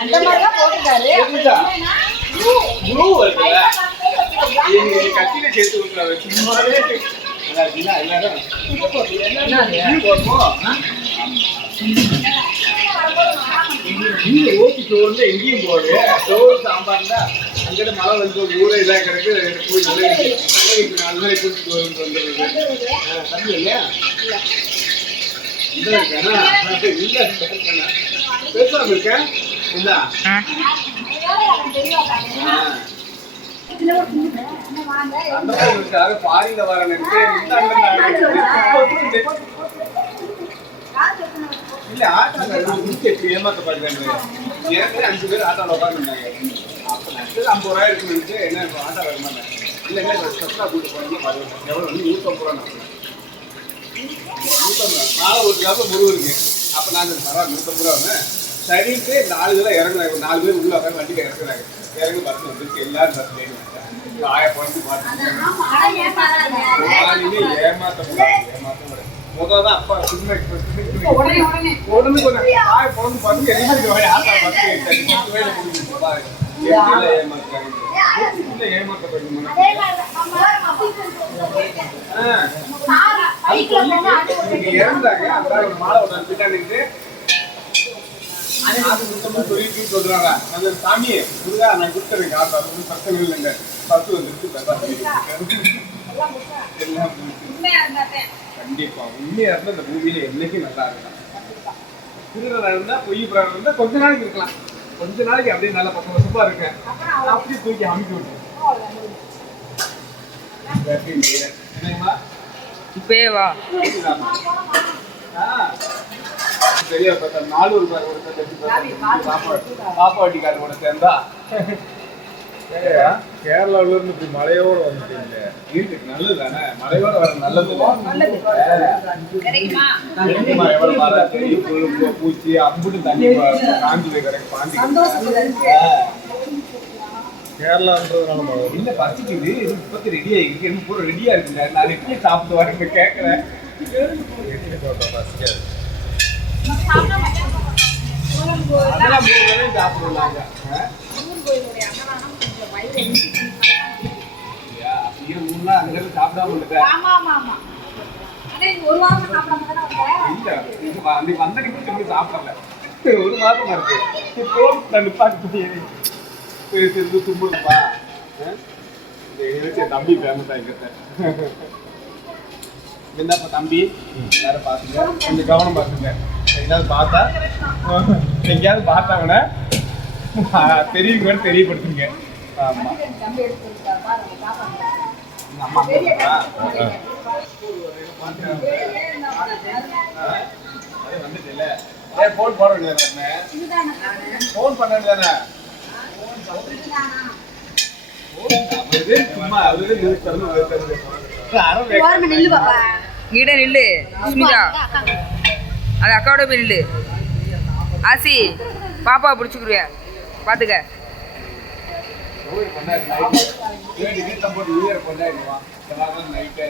அந்த மாதிரிலாம் போட்டுட்டாரு கத்தியில சேர்த்து விட்டுறாரு சும்மாவே நல்லா இருக்குல்ல எல்லாரும் எங்கேயும் போடு சோறு சாம்பார் தான் அங்கிட்டு மழை வந்து ஊரே இதாக கிடக்கு போய் நல்ல கூட்டிட்டு வரும்னு வந்துடுறது தம்பி இல்லையா? இருக்கானா இல்ல இருக்கானா பேசாம இருக்கேன் இல்ல அந்த இருக்காரு பாரியில வரனுக்கு இல்ல ஆட்டோ ஏமாத்த பாக்குறாங்க ஏற்கனவே அஞ்சு பேர் ஆட்டோல உட்காந்துருந்தாங்க நஷ்டம் ஐம்பது ரூபாய் இருக்குன்னு என்ன ஆட்டோ வர மாட்டேன் இல்ல என்ன ஸ்பெஷலா கூட்டு போனீங்க பாருங்க எவ்வளவு வந்து நூத்தம்பது ரூபா நான் நூத்தம்பது நாளை ஒரு கிலோ முருகு இருக்கு. அப்ப நாங்க பரவாயில்ல நூத்தம்பது ரூபா சரின்ட்டு நாலு பேர் இறங்குறாங்க நாலு பேர் உள்ள உட்காந்து வண்டிக்கு இறங்குறாங்க இறங்கி பஸ் வந்துருச்சு. எல்லாரும் பஸ் ஏறி ஆய நாளையுமே ஏமாத்த கூடாது ஏமாத்த கூடாது முதல்ல தான் அப்பா சின்ன உடனே உடனே. உடனே கொஞ்சம் ஆய பொண்ணு பார்த்து வாய் ஆட்டா பார்த்து பத்து ஒரு சொல்றாங்க அந்த சாமியை முருகா நான் கொடுத்துறேன் காசு அது ஒன்றும் பிரச்சனை இல்லைங்க பத்து வந்துருச்சு கண்டிப்பா. உண்மையா இருந்தா இந்த பூமியில என்னைக்கும் நல்லா இருக்கலாம் திருடரா இருந்தா பொய் புறாரா இருந்தா கொஞ்ச நாளைக்கு இருக்கலாம். கொஞ்ச நாளைக்கு அப்படியே நல்ல பக்கம் வசப்பா இருக்கேன். அப்படியே தூக்கி அமைக்க என்னங்கம்மா? இப்பயே வா. சரியா பார்த்தா நாலூர் ரூபாய் ஒரு சாப்பாடு. சாப்பாட்டிக்காரனோட சேர்ந்தா. கேரளாவுல இருந்து இப்படி மழையோட வந்துட்டீங்க இருக்கு நல்லது தானே? மழையோட வர நல்லது கிடைக்குமா? எவ்வளவு மழை செடி, பூச்சி அம்புட்டு தண்ணி காஞ்சு போய் கிடக்கு பாண்டி கேரளான்றதுனால மழை. இல்ல பசிக்குது. இது இப்பத்தி பூரா ரெடியா இருக்குங்க நான் எப்படி சாப்பிட்டு வரேன்னு கேட்கறேன். இட்லி ரசிக்காது. அதெல்லாம் மூணு சாப்பிடுவாங்க அப்படியே ஆமா ஆமா ஆமா ஒரு வாரம் சாப்பிடாம ஒரு மாதம் இருக்கு போன் தம்பி ஃபேமஸ் ஆகிக்கிறேன் என்னப்பா தம்பி எல்லாரும் பாத்துங்க கொஞ்சம் கவனம் பாத்துங்க எங்கேயாவது பார்த்தா எங்கேயாவது பார்த்தாங்கன்னா தெரியுங்க தெரியப்படுத்துங்க போன் போட வேண்டியதானே. போன் பண்ண நில்லு அக்கா. அது அக்காவோட போய் நில்லு. ஆசி பாப்பா பிடிச்சிக்கிருவியா பார்த்துக்க கொண்டாடி நைட்டு ஏழு வீட்டில் போட்டு உயிரை கொண்டாடிடுவான். எல்லாரும் நைட்டு